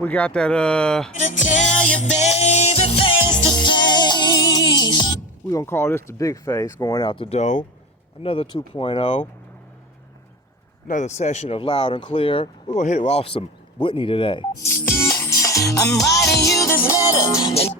We got that, To tell you, baby, face to face. we're gonna call this the big face going out the door. Another 2.0. Another session of loud and clear. We're gonna hit it off some Whitney today. I'm writing you this letter.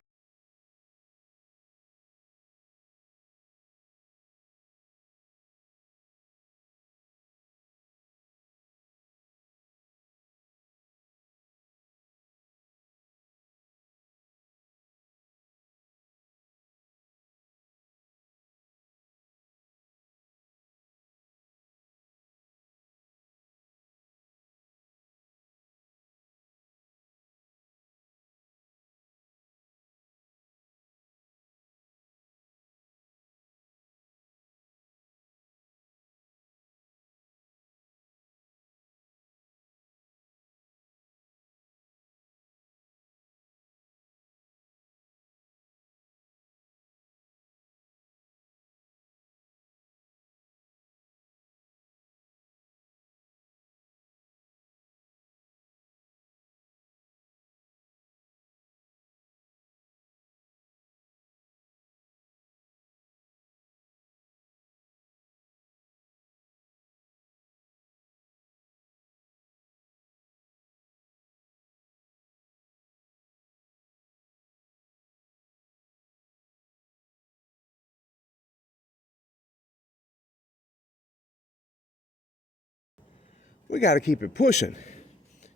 We gotta keep it pushing.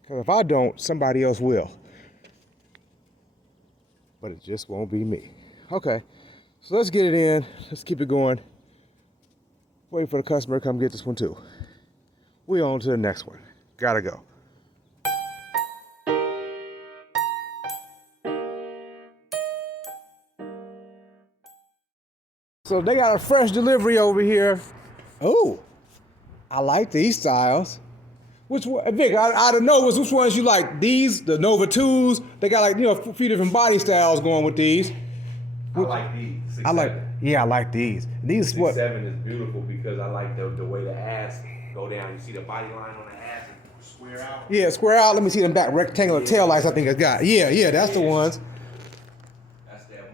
Cause if I don't, somebody else will. But it just won't be me. Okay, so let's get it in. Let's keep it going. Wait for the customer to come get this one too. We on to the next one. Gotta go. So they got a fresh delivery over here. Oh, I like these styles. Which one, Vic, out of Novas, which ones you like? These, the Nova 2s, they got like, a few different body styles going with these. I like these. 6, I like these. These 6, what? 7 is beautiful because I like the way the ass go down. You see the body line on the ass and square out. Yeah, square out. Let me see them back rectangular tail lights I think it's got. Yeah, that's the ones. That's that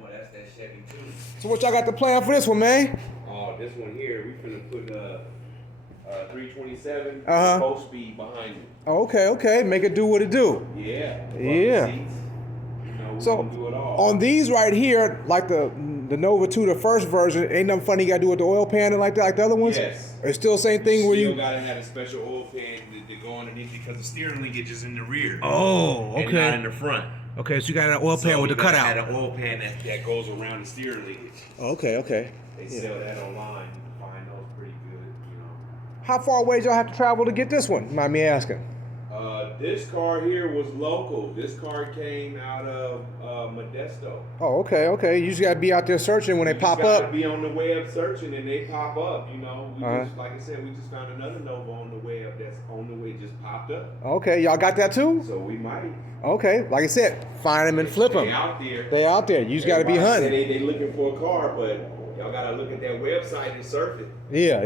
Chevy too. So what y'all got the plan for this one, man? Oh, this one here, we finna put 327 Uh-huh. 4-speed behind it. Okay. Make it do what it do. Yeah. Yeah. Seats. We So can do it all. on these right here, like the Nova 2, the first version, ain't nothing funny you gotta do with the oil pan and like that, like the other ones? Yes. It's still the same thing where still you gotta have a special oil pan to go underneath because the steering link is just in the rear. Oh, And not in the front. Okay, so you got an oil pan So with the you gotta cutout. have an oil pan that goes around the steering linkage. Okay. They sell that online. You can find those pretty good, How far away did y'all have to travel to get this one? Mind me asking. This car here was local. This car came out of Modesto. Oh, okay. You just gotta be out there searching when they pop You gotta up. be on the web searching and they pop up. We Uh-huh. just, like I said, we just found another Nova on the web that's on the way, just popped up. Okay, y'all got that too? So we might. Okay, like I said, find them and flip them. They out there. They out there. You just gotta be Everybody hunting. say They looking for a car, but y'all gotta look at that website and surf it. Yeah.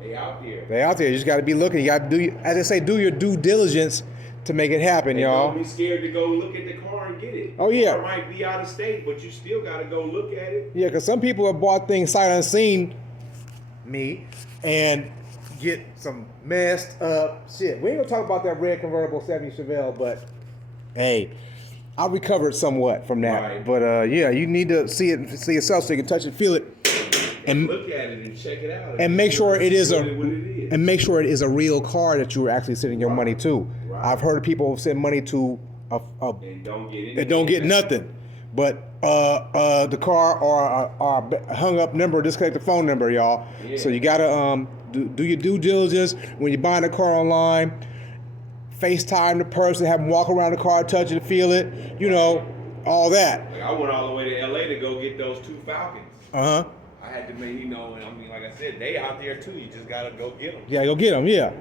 They out there. They out there. You just gotta be looking. You gotta do, as I say, do your due diligence to make it happen, And y'all. don't be scared to go look at the car and get it. Oh, yeah. The car might be out of state, but you still gotta go look at it. Yeah, because some people have bought things sight unseen, me, and get some messed up shit. We ain't gonna talk about that red convertible 70 Chevelle, but hey, I recovered somewhat from that. Right. But yeah, you need to see yourself so you can touch it, feel it, and Look at it and check it out. and make sure it is what it is. and make sure it is a real car that you were actually sending your money to. Right. I've heard of people send money to And don't get anything. and don't get nothing, but the car or hung up number, disconnect the phone number, y'all. Yeah. So you gotta do your due diligence when you're buying a car online. FaceTime the person, have them walk around the car, touch it, feel it, all that. Like I went all the way to LA to go get those 2 Falcons. Uh huh. I had to make, and I mean, like I said, they out there too. You just gotta go get them. Yeah, go get them. Yeah.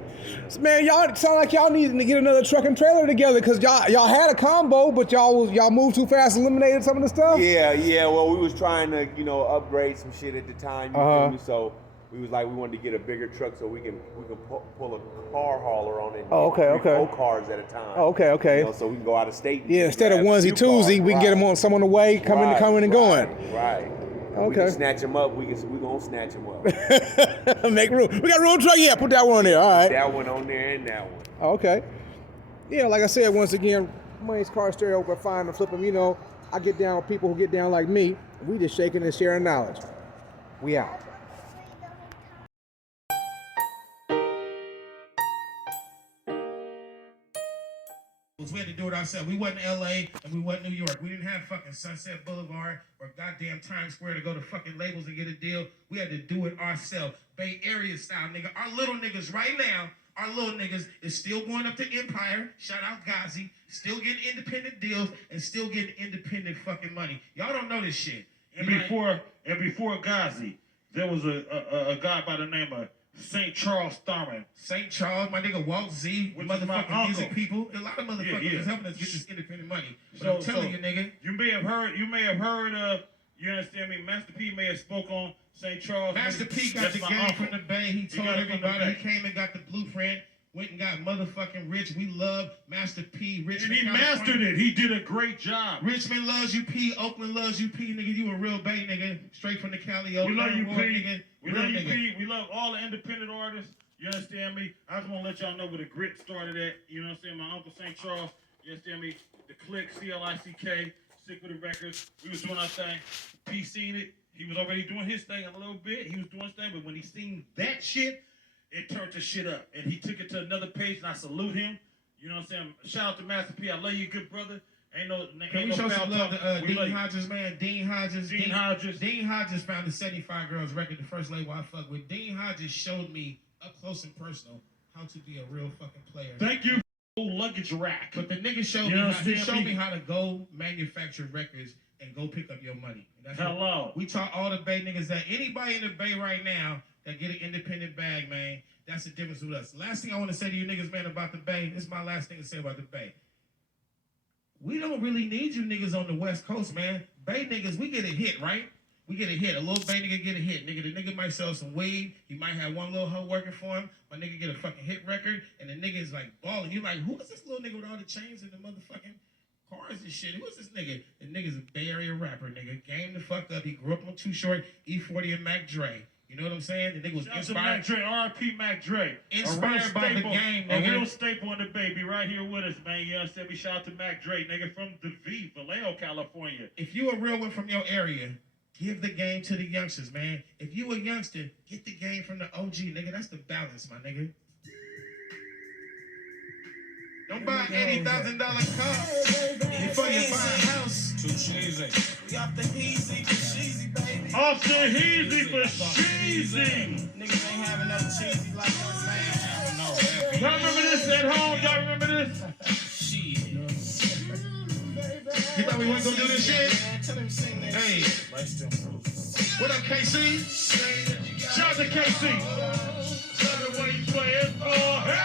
So, man, y'all sound like y'all needing to get another truck and trailer together because y'all had a combo, but y'all moved too fast, eliminated some of the stuff. Yeah. Well, we was trying to, upgrade some shit at the time. You feel me? So we was like we wanted to get a bigger truck so we can pull a car hauler on it. Oh, okay, okay. 4 cars at a time. Oh, okay, okay. You know, so we can go out of state. Yeah, instead of grab a onesie few twosie, cars. we can get them on some the way, coming and going. Right. We Okay. can snatch them up. We gonna snatch them up. Make room. We got room truck. Yeah, put that one on there. All right. That one on there and that one. Okay. Yeah, like I said, once again, Money's Car Stereo, we're fine to flip them. You know, I get down with people who get down like me. We just shaking and sharing knowledge. We out. We had to do it ourselves. We wasn't LA and we wasn't New York. We didn't have fucking Sunset Boulevard or goddamn Times Square to go to fucking labels and get a deal. We had to do it ourselves. Bay Area style, nigga. Our little niggas right now, our little niggas is still going up to Empire. Shout out Ghazi. Still getting independent deals and still getting independent fucking money. Y'all don't know this shit. And before Ghazi, there was a guy by the name of St. Charles Thurman. St. Charles, my nigga Walt Z, Which is my motherfucking music uncle. people. A lot of motherfuckers Yeah. is helping us get this independent money. But So- I'm telling so- you, nigga. You may have heard you understand me? Master P may have spoke on St. Charles. Master P got That's the my game uncle. from the Bay. He told got it from the everybody. Bay. He came and got the blueprint. Went and got motherfucking rich. We love Master P. Richmond, And he California. mastered it. He did a great job. Richmond loves you, P. Oakland loves you, P. Nigga, you a real Bay nigga. Straight from the Cali. We love you, P. Nigga. We Real love you, nigga. P. We love all the independent artists. You understand me? I just want to let y'all know where the grit started at. You know what I'm saying? My uncle St. Charles. You understand me? The Click, CLICK, Sick with the Records. We was doing our thing. P seen it. He was already doing his thing a little bit. He was doing his thing, but when he seen that shit, it turned the shit up. And he took it to another page, and I salute him. You know what I'm saying? Shout out to Master P. I love you, good brother. Can we show some love to Dean Hodges, man? Dean Hodges. Dean Hodges. Dean Hodges found the 75 Girls record, the first label I fuck with. Dean Hodges showed me up close and personal how to be a real fucking player. Thank you, luggage rack. But the nigga showed me how to go manufacture records and go pick up your money. And that's Hello. what we taught all the Bay niggas that anybody in the Bay right now that get an independent bag, man, that's the difference with us. Last thing I want to say to you niggas, man, about the Bay, this is my last thing to say about the Bay. We don't really need you niggas on the West Coast, man. Bay niggas, we get a hit, right? We get a hit. A little Bay nigga get a hit. Nigga, the nigga might sell some weed. He might have one little hoe working for him. My nigga get a fucking hit record, and the nigga is like balling. You like, who is this little nigga with all the chains and the motherfucking cars and shit? Who is this nigga? The nigga's a Bay Area rapper, nigga. Game the fuck up. He grew up on Too Short, E40 and Mac Dre. You know what I'm saying? The nigga was Shout out to inspired. Mac Dre, R.I.P. Mac Dre. Inspired by the game, nigga. A real staple in the baby, right here with us, man. You understand me? Shout out to Mac Dre, nigga, from the V, Vallejo, California. If you a real one from your area, give the game to the youngsters, man. If you a youngster, get the game from the OG, nigga. That's the balance, my nigga. Don't buy $80,000 car before you buy a house. Too cheesy. We off the heezy for cheesy, baby. Off the Heezy for Sheezy. Niggas ain't having no cheesy like us, man. Y'all remember this at home? Y'all remember this? You thought we wasn't gonna do this shit? Man, tell them sing that Hey, shit. what up, KC? Shout out to KC. Tell me what he playing for. Hey!